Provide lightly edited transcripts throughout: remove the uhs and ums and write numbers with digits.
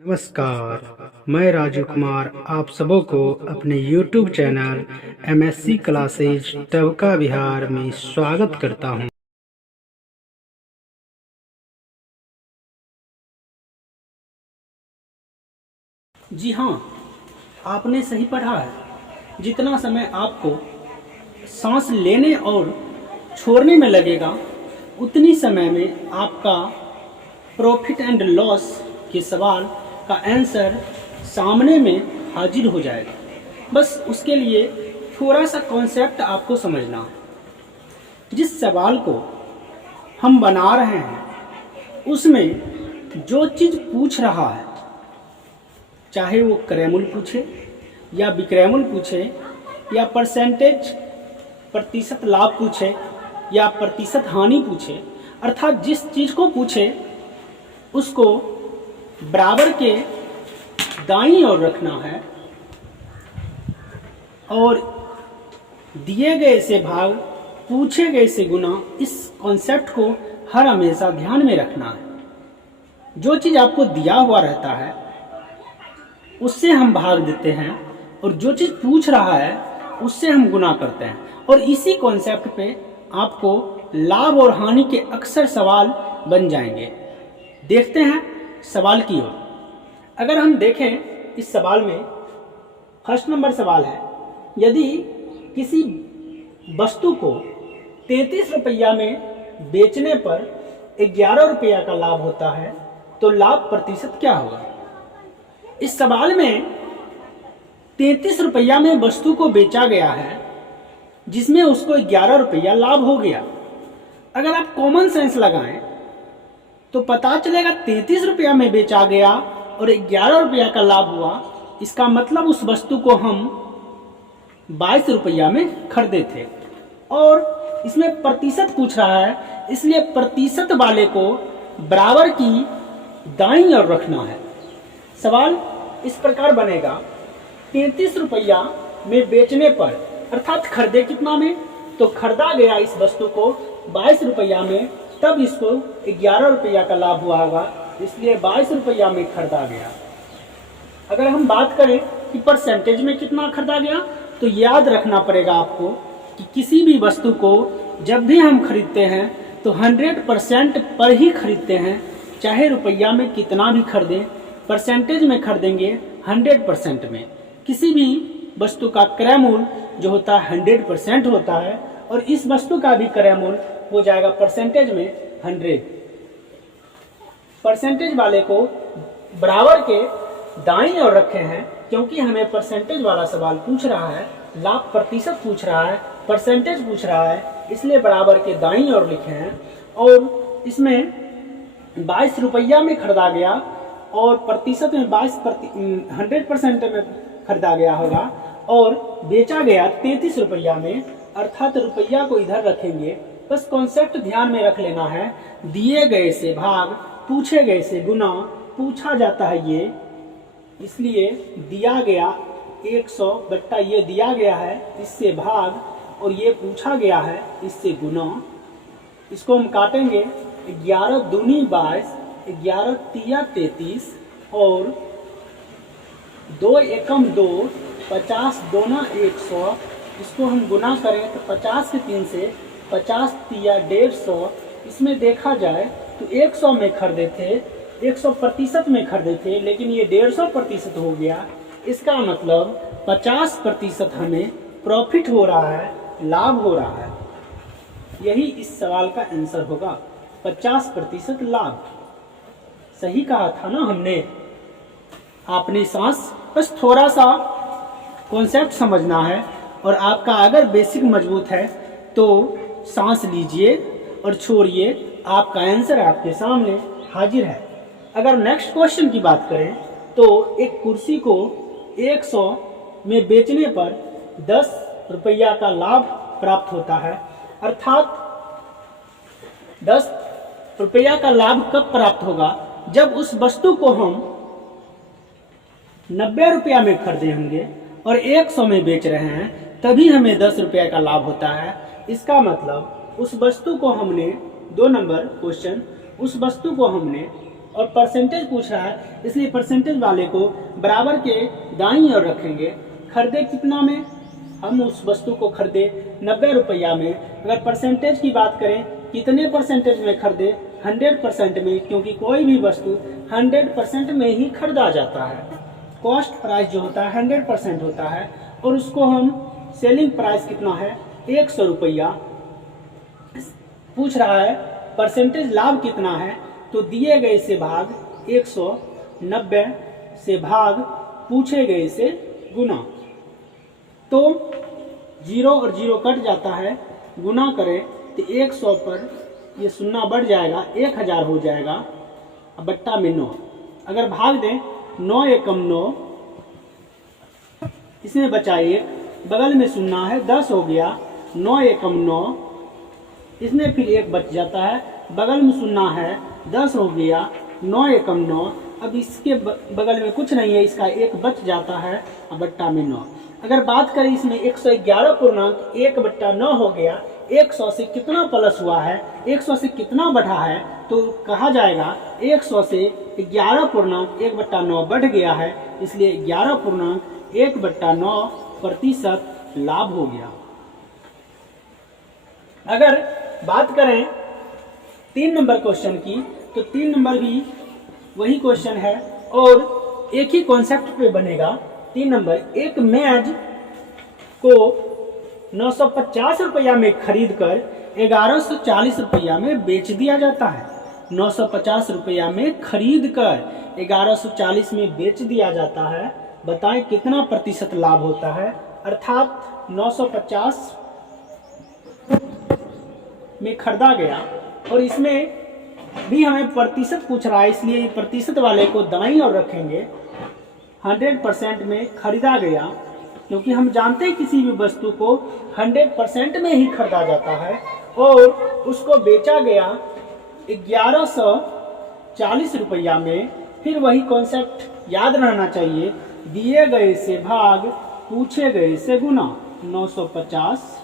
नमस्कार, मैं राजू कुमार आप सबों को अपने YouTube चैनल MSc क्लासेज टवका बिहार में स्वागत करता हूं। जी हाँ, आपने सही पढ़ा है। जितना समय आपको सांस लेने और छोड़ने में लगेगा, उतनी समय में आपका प्रॉफिट एंड लॉस के सवाल का आंसर सामने में हाजिर हो जाएगा। बस उसके लिए थोड़ा सा कॉन्सेप्ट आपको समझना है। जिस सवाल को हम बना रहे हैं उसमें जो चीज़ पूछ रहा है, चाहे वो क्रैमुल पूछे या विक्रैमुल पूछे या परसेंटेज प्रतिशत लाभ पूछे या प्रतिशत हानि पूछे, अर्थात जिस चीज़ को पूछे उसको बराबर के दाईं ओर रखना है और दिए गए से भाग पूछे गए से गुना, इस कॉन्सेप्ट को हर हमेशा ध्यान में रखना है। जो चीज़ आपको दिया हुआ रहता है उससे हम भाग देते हैं और जो चीज़ पूछ रहा है उससे हम गुना करते हैं, और इसी कॉन्सेप्ट पे आपको लाभ और हानि के अक्सर सवाल बन जाएंगे। देखते हैं सवाल की ओर। अगर हम देखें इस सवाल में फर्स्ट नंबर सवाल है, यदि किसी वस्तु को 33 रुपया में बेचने पर 11 रुपया का लाभ होता है तो लाभ प्रतिशत क्या होगा। इस सवाल में 33 रुपया में वस्तु को बेचा गया है जिसमें उसको 11 रुपया लाभ हो गया। अगर आप कॉमन सेंस लगाएं तो पता चलेगा 33 रुपया में बेचा गया और 11 रुपया का लाभ हुआ, इसका मतलब उस वस्तु को हम 22 रुपया में खरीदे थे। और इसमें प्रतिशत पूछ रहा है, इसलिए प्रतिशत वाले को बराबर की दाईं ओर रखना है। सवाल इस प्रकार बनेगा, 33 रुपया में बेचने पर, अर्थात खरीदे कितना में, तो खरीदा गया इस वस्तु को 22 रुपया में, तब इसको 11 रुपया का लाभ हुआ होगा, इसलिए 22 रुपया में खरीदा गया। अगर हम बात करें कि परसेंटेज में कितना खरीदा गया, तो याद रखना पड़ेगा आपको कि किसी भी वस्तु को जब भी हम खरीदते हैं तो 100% पर ही खरीदते हैं, चाहे रुपया में कितना भी खरीदें, परसेंटेज में खरीदेंगे 100% में। किसी भी वस्तु का क्रय मूल्य जो होता है 100% होता है, और इस वस्तु का भी क्रय मूल्य हो जाएगा परसेंटेज में 100। परसेंटेज वाले को बराबर के दाईं ओर रखे हैं क्योंकि हमें परसेंटेज वाला सवाल पूछ रहा है, लाभ प्रतिशत पूछ रहा है, परसेंटेज पूछ रहा है, इसलिए बराबर के दाईं ओर लिखे हैं। और इसमें 22 रुपया में खरीदा गया और प्रतिशत में 100% में खरीदा गया होगा, और बेचा गया 33 रुपया में, अर्थात रुपया को इधर रखेंगे। बस कॉन्सेप्ट ध्यान में रख लेना है, दिए गए से भाग पूछे गए से गुना, पूछा जाता है ये, इसलिए दिया गया 100 बट्टा ये दिया गया है इससे भाग, और ये पूछा गया है इससे गुना। इसको हम काटेंगे, 11 दूनी 22, 11 तिया 33 और 2 एकम 2, 50 दोना 100। इसको हम गुना करें तो 50 के 3 से 50 तिया 150। इसमें देखा जाए तो 100 में खरीदे थे, 100% में खरीदे थे, लेकिन ये 150% हो गया। इसका मतलब 50% हमें प्रॉफिट हो रहा है, लाभ हो रहा है। यही इस सवाल का आंसर होगा, 50% लाभ। सही कहा था ना हमने। आपने सांस बस थोड़ा सा कॉन्सेप्ट समझना है, और आपका अगर बेसिक मजबूत है तो सांस लीजिए और छोड़िए, आपका आंसर आपके सामने हाजिर है। अगर नेक्स्ट क्वेश्चन की बात करें तो एक कुर्सी को 100 में बेचने पर 10 रुपया का लाभ प्राप्त होता है, अर्थात 10 रुपया का लाभ कब प्राप्त होगा, जब उस वस्तु को हम 90 रुपया में खरीदे होंगे और 100 में बेच रहे हैं, तभी हमें 10 रुपया का लाभ होता है। इसका मतलब उस वस्तु को हमने, 2 नंबर क्वेश्चन, उस वस्तु को हमने और परसेंटेज पूछ रहा है, इसलिए परसेंटेज वाले को बराबर के दाईं ओर रखेंगे। खरीदे कितना में, हम उस वस्तु को खरीदे 90 रुपया में। अगर परसेंटेज की बात करें कितने परसेंटेज में खरीदे, 100% में, क्योंकि कोई भी वस्तु 100% में ही खरीदा जाता है। कॉस्ट प्राइस जो होता है 100% होता है और उसको हम सेलिंग प्राइस कितना है 100 रुपया पूछ रहा है। परसेंटेज लाभ कितना है, तो दिए गए से भाग 190 से भाग पूछे गए से गुना, तो 0 और 0 कट जाता है, गुना करें तो 100 पर ये शून्य बढ़ जाएगा, 1000 हो जाएगा, बट्टा में 9। अगर भाग दें 9 एकम 9, इसमें बचा 1, बगल में शून्य है, 10 हो गया, 9 एकम 9, इसमें फिर 1 बच जाता है, बगल में शून्य है, 10 हो गया, 9 एकम 9। अब इसके बगल में कुछ नहीं है, इसका 1 बच जाता है, बट्टा में 9। अगर बात करें इसमें 111.1/9 हो गया, 100 से कितना प्लस हुआ है, 100 से कितना बढ़ा है, तो कहा जाएगा 100 से 11.1/9 बढ़ गया है, इसलिए 11.1/9% लाभ हो गया। अगर बात करें 3 नंबर क्वेश्चन की, तो 3 नंबर भी वही क्वेश्चन है और एक ही कॉन्सेप्ट पे बनेगा। 3 नंबर, एक मेज को 950 रुपया में खरीद कर 1140 रुपया में बेच दिया जाता है। 950 रुपया में खरीद कर 1140 में बेच दिया जाता है। बताएं कितना प्रतिशत लाभ होता है, अर्थात 950 में खरीदा गया और इसमें भी हमें प्रतिशत पूछ रहा है, इसलिए प्रतिशत वाले को दाईं ओर रखेंगे। 100% में खरीदा गया, क्योंकि हम जानते हैं किसी भी वस्तु को 100% में ही खरीदा जाता है और उसको बेचा गया 1140 रुपया में। फिर वही कॉन्सेप्ट याद रहना चाहिए, दिए गए से भाग पूछे गए से गुना। 950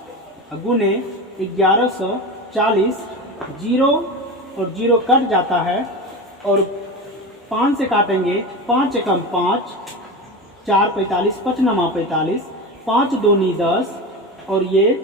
गुने 1140, 0 और 0 कट जाता है और 5 से काटेंगे, 5 एकम 5, 4 45, 5 नमा 45, 5 दूनी 10 और ये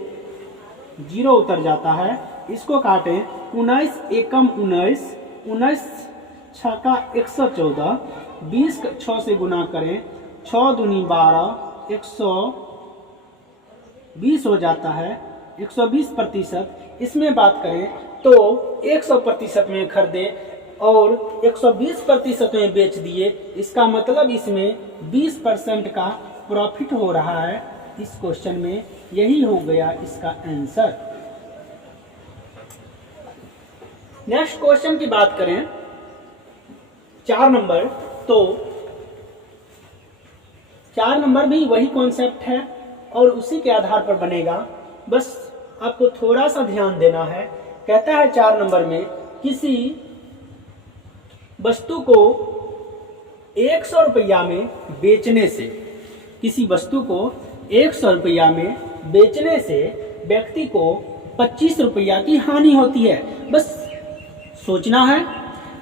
0 उतर जाता है। इसको काटें, 19 एकम 19, 19 छक्का 114, 20 6 से गुना करें, 6 दूनी 12, 120 हो जाता है, 120%। इसमें बात करें तो 100% में खरीदे और 120% में बेच दिए, इसका मतलब इसमें 20% का प्रॉफिट हो रहा है। इस क्वेश्चन में यही हो गया इसका आंसर। नेक्स्ट क्वेश्चन की बात करें 4 नंबर, तो 4 नंबर भी वही कॉन्सेप्ट है और उसी के आधार पर बनेगा, बस आपको थोड़ा सा ध्यान देना है। कहता है 4 नंबर में, किसी वस्तु को 100 रुपया में बेचने से, किसी वस्तु को 100 रुपया में बेचने से व्यक्ति को 25 रुपया की हानि होती है। बस सोचना है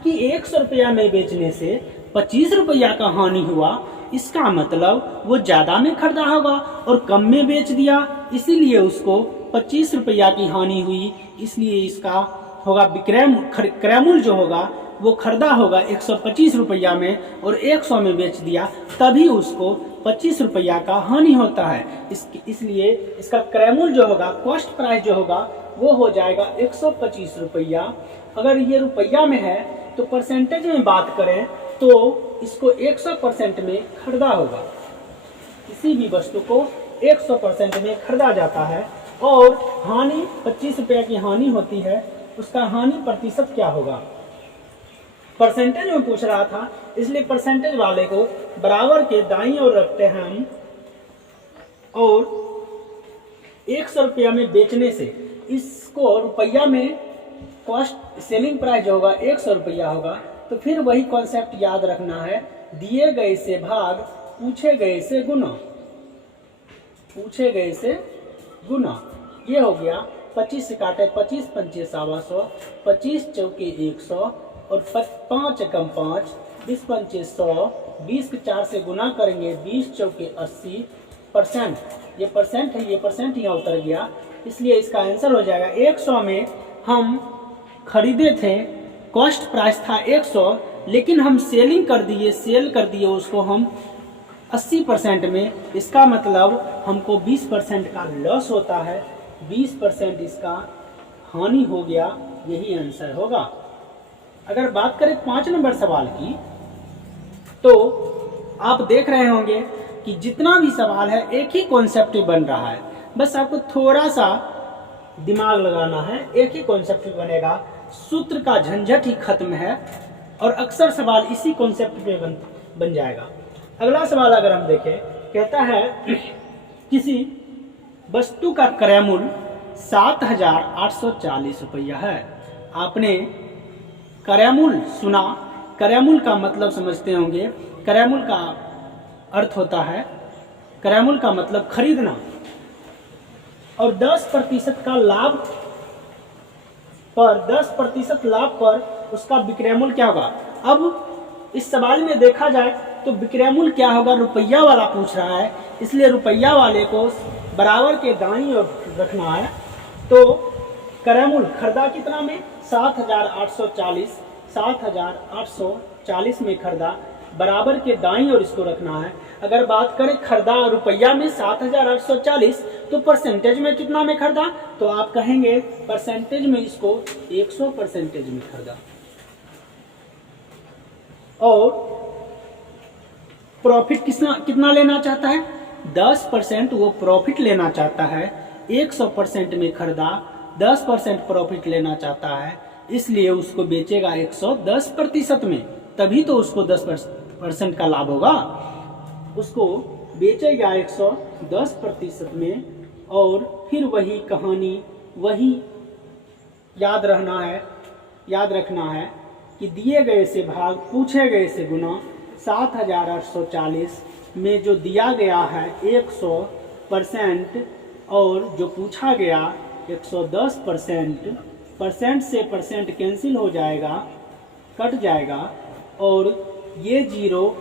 कि 100 रुपया में बेचने से 25 रुपया का हानि हुआ, इसका मतलब वो ज्यादा में खरीदा होगा और कम में बेच दिया, इसीलिए उसको 25 रुपया की हानि हुई। इसलिए इसका होगा विक्रय मूल्य जो होगा वो खरीदा होगा 125 रुपया में और 100 में बेच दिया, तभी उसको 25 रुपया का हानि होता है। इसलिए इसका क्रय मूल्य जो होगा, कॉस्ट प्राइस जो होगा, वो हो जाएगा 125 रुपया। अगर ये रुपया में है तो परसेंटेज में बात करें तो इसको 100% में खरीदा होगा। किसी भी वस्तु को 100% में खरीदा जाता है और हानि 25 रुपया की हानि होती है, उसका हानि प्रतिशत क्या होगा, परसेंटेज में पूछ रहा था, इसलिए परसेंटेज वाले को बराबर के दाईं ओर रखते हैं हम। और 100 रुपया में बेचने से, इसको रुपया में कॉस्ट सेलिंग प्राइस जो होगा 100 रुपया होगा, तो फिर वही कॉन्सेप्ट याद रखना है, दिए गए से भाग पूछे गए से गुना, पूछे गए से गुना। ये हो गया 25 से काटे 25 पंचे 125, 25 चौके 100, और 5 एकम 5, 20 पंचे 100, 20 के 4 से गुना करेंगे, 20 चौके 80%। ये परसेंट है, ये परसेंट यहाँ उतर गया, इसलिए इसका आंसर हो जाएगा 100 में हम खरीदे थे, कॉस्ट प्राइस था 100, लेकिन हम सेल कर दिए उसको हम 80% में। इसका मतलब हमको 20% का लॉस होता है, 20% इसका हानि हो गया, यही आंसर होगा। अगर बात करें 5 नंबर सवाल की, तो आप देख रहे होंगे कि जितना भी सवाल है एक ही कॉन्सेप्ट बन रहा है, बस आपको थोड़ा सा दिमाग लगाना है, एक ही कॉन्सेप्ट बनेगा, सूत्र का झंझट ही खत्म है और अक्सर सवाल इसी कॉन्सेप्ट पे बन जाएगा। अगला सवाल अगर हम देखें, कहता है किसी वस्तु का क्रय मूल्य 7,840 रुपया है। आपने क्रय मूल्य सुना, क्रय मूल्य का मतलब समझते होंगे, क्रय मूल्य का अर्थ होता है, क्रय मूल्य का मतलब खरीदना, और 10% का लाभ पर 10% लाभ पर उसका विक्रय मूल्य क्या होगा। अब इस सवाल में देखा जाए तो विक्रय मूल्य क्या होगा, रुपया वाला पूछ रहा है, इसलिए रुपया वाले को बराबर के दाईं ओर रखना है। तो क्रय मूल्य खरीदा कितना में 7,840, 7,840 में खरीदा, बराबर के दाईं ओर इसको रखना है। अगर बात करें खरीदा रुपया में 7,840, तो परसेंटेज में कितना में खरीदा, तो आप कहेंगे परसेंटेज में इसको 100% में खरीदा। और प्रॉफिट कितना लेना चाहता है, 10% वो प्रॉफिट लेना चाहता है, 100% में खरीदा, 10% प्रॉफिट लेना चाहता है, इसलिए उसको बेचेगा 110% में, तभी तो उसको 10% का लाभ होगा। उसको बेचेगा 110% में, और फिर वही कहानी, वही याद रखना है कि दिए गए से भाग, पूछे गए से गुना, 7,840 में जो दिया गया है 100% और जो पूछा गया 110%, परसेंट से परसेंट कैंसिल हो जाएगा, कट जाएगा, और ये जीरो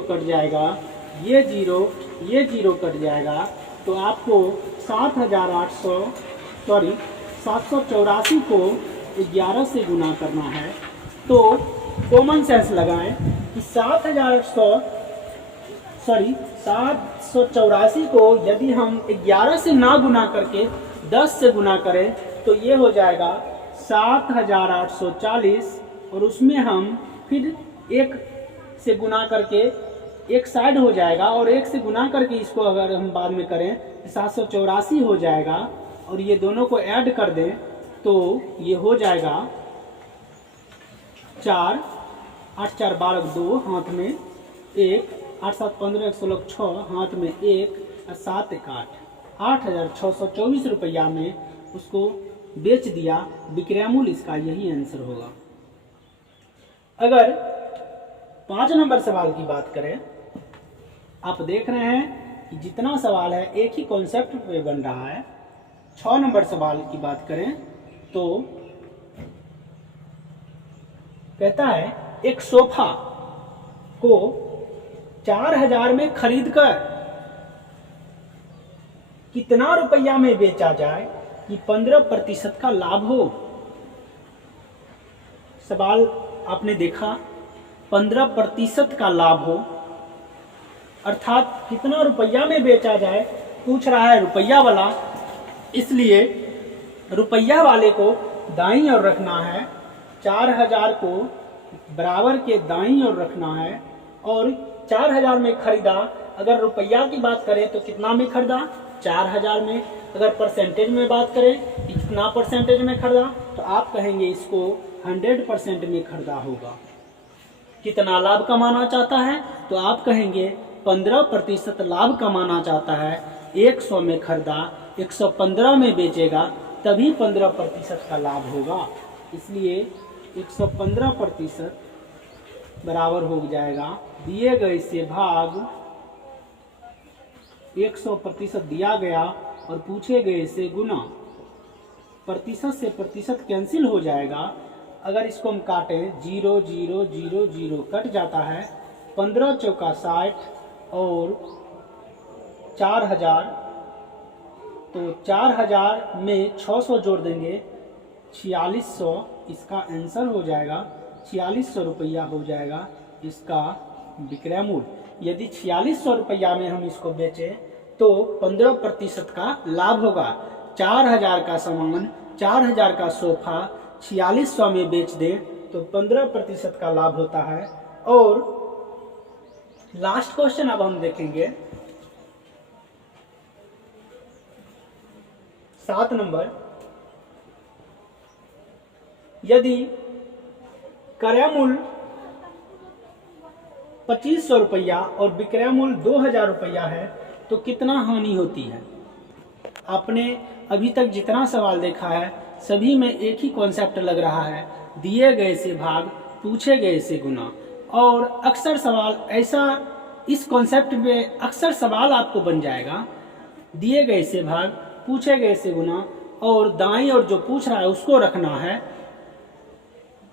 कट जाएगा, ये जीरो कट जाएगा, तो आपको 784 को 11 से गुना करना है। तो कॉमन सेंस लगाएं कि 784 को यदि हम 11 से ना गुना करके 10 से गुना करें, तो ये हो जाएगा 7,840, और उसमें हम फिर 1 से गुना करके एक साइड हो जाएगा, और 1 से गुना करके इसको अगर हम बाद में करें 784 हो जाएगा, और ये दोनों को ऐड कर दें तो ये हो जाएगा 4, 8 4 12 2, हाथ में 1, 8 7 15 1 16 6, हाथ में 1, और 7 1 8, 8,624 रुपया में उसको बेच दिया। विक्रय मूल्य इसका यही आंसर होगा। अगर 5 नंबर सवाल की बात करें, आप देख रहे हैं कि जितना सवाल है एक ही कॉन्सेप्ट पे बन रहा है। 6 नंबर सवाल की बात करें तो कहता है एक सोफा को 4,000 में खरीदकर कितना रुपया में बेचा जाए कि 15% का लाभ हो। सवाल आपने देखा, 15% का लाभ हो, अर्थात कितना रुपया में बेचा जाए पूछ रहा है रुपया वाला, इसलिए रुपया वाले को दाईं ओर रखना है, 4,000 को बराबर के दाईं ओर रखना है, और 4,000 में खरीदा। अगर रुपया की बात करें तो कितना में खरीदा, 4,000 में। अगर परसेंटेज में बात करें कि कितना परसेंटेज में खरीदा, तो आप कहेंगे इसको 100% में खरीदा होगा। कितना लाभ कमाना चाहता है, तो आप कहेंगे 15% लाभ कमाना चाहता है, 100 में खरीदा, 115 में बेचेगा, तभी 15% का लाभ होगा। इसलिए 115% बराबर हो जाएगा दिए गए से भाग 100% दिया गया और पूछे गए से गुना। प्रतिशत से प्रतिशत कैंसिल हो जाएगा, अगर इसको हम काटें 0 0 0 0 कट जाता है, 15 चौका 60 और 4000, तो 4000 में 600 जोड़ देंगे 4600, इसका आंसर हो जाएगा 4600 रुपया हो जाएगा इसका विक्रय मूल्य। यदि 4600 रुपया में हम इसको बेचें तो 15% का लाभ होगा। 4000 का सामान, 4000 का सोफा 4600 में बेच दें तो 15% का लाभ होता है। और लास्ट क्वेश्चन अब हम देखेंगे 7 नंबर। यदि क्रय मूल्य 2500 रुपया और विक्रय मूल्य 2000 रुपया है तो कितना हानि होती है। आपने अभी तक जितना सवाल देखा है सभी में एक ही कॉन्सेप्ट लग रहा है, दिए गए से भाग, पूछे गए से गुना। और अक्सर सवाल ऐसा, इस कॉन्सेप्ट में अक्सर सवाल आपको बन जाएगा, दिए गए से भाग, पूछे गए से गुना और दाईं और जो पूछ रहा है उसको रखना है।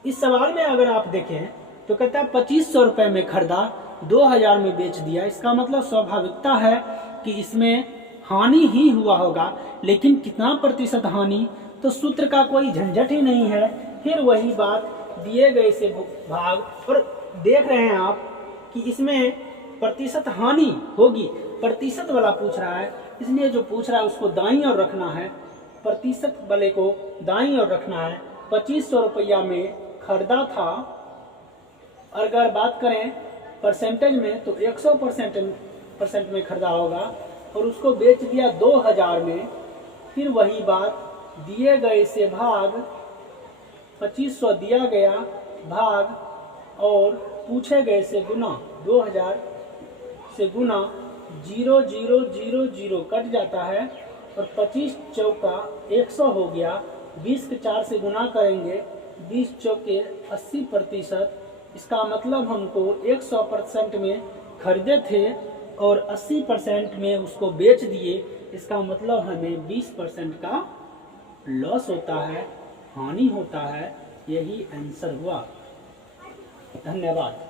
इस सवाल में अगर आप देखें तो कहता है 2500 रुपए में खरीदा, 2000 में बेच दिया। इसका मतलब स्वाभाविकता है कि इसमें हानि ही हुआ होगा, लेकिन कितना प्रतिशत हानि, तो सूत्र का कोई झंझट ही नहीं है। फिर वही बात, दिए गए से भाग, और देख रहे हैं आप कि इसमें प्रतिशत हानि होगी, प्रतिशत वाला पूछ रहा है, इसलिए जो पूछ रहा है उसको दाईं ओर रखना है, प्रतिशत वाले को दाईं ओर रखना है। 2500 रुपया में खरीदा था, अगर बात करें परसेंटेज में तो 100% में खरीदा होगा और उसको बेच दिया 2000 में। फिर वही बात, दिए गए से भाग, 2500 दिया गया भाग और पूछे गए से गुना, 2000 से गुना, 0 0 0 0 कट जाता है और 25 चौका 100 हो गया। 20 के 4 से गुना करेंगे, 20 चौके 80%। इसका मतलब हमको 100% में खरीदे थे और 80% में उसको बेच दिए। इसका मतलब हमें 20% का लॉस होता है, हानि होता है। यही आंसर हुआ। धन्यवाद।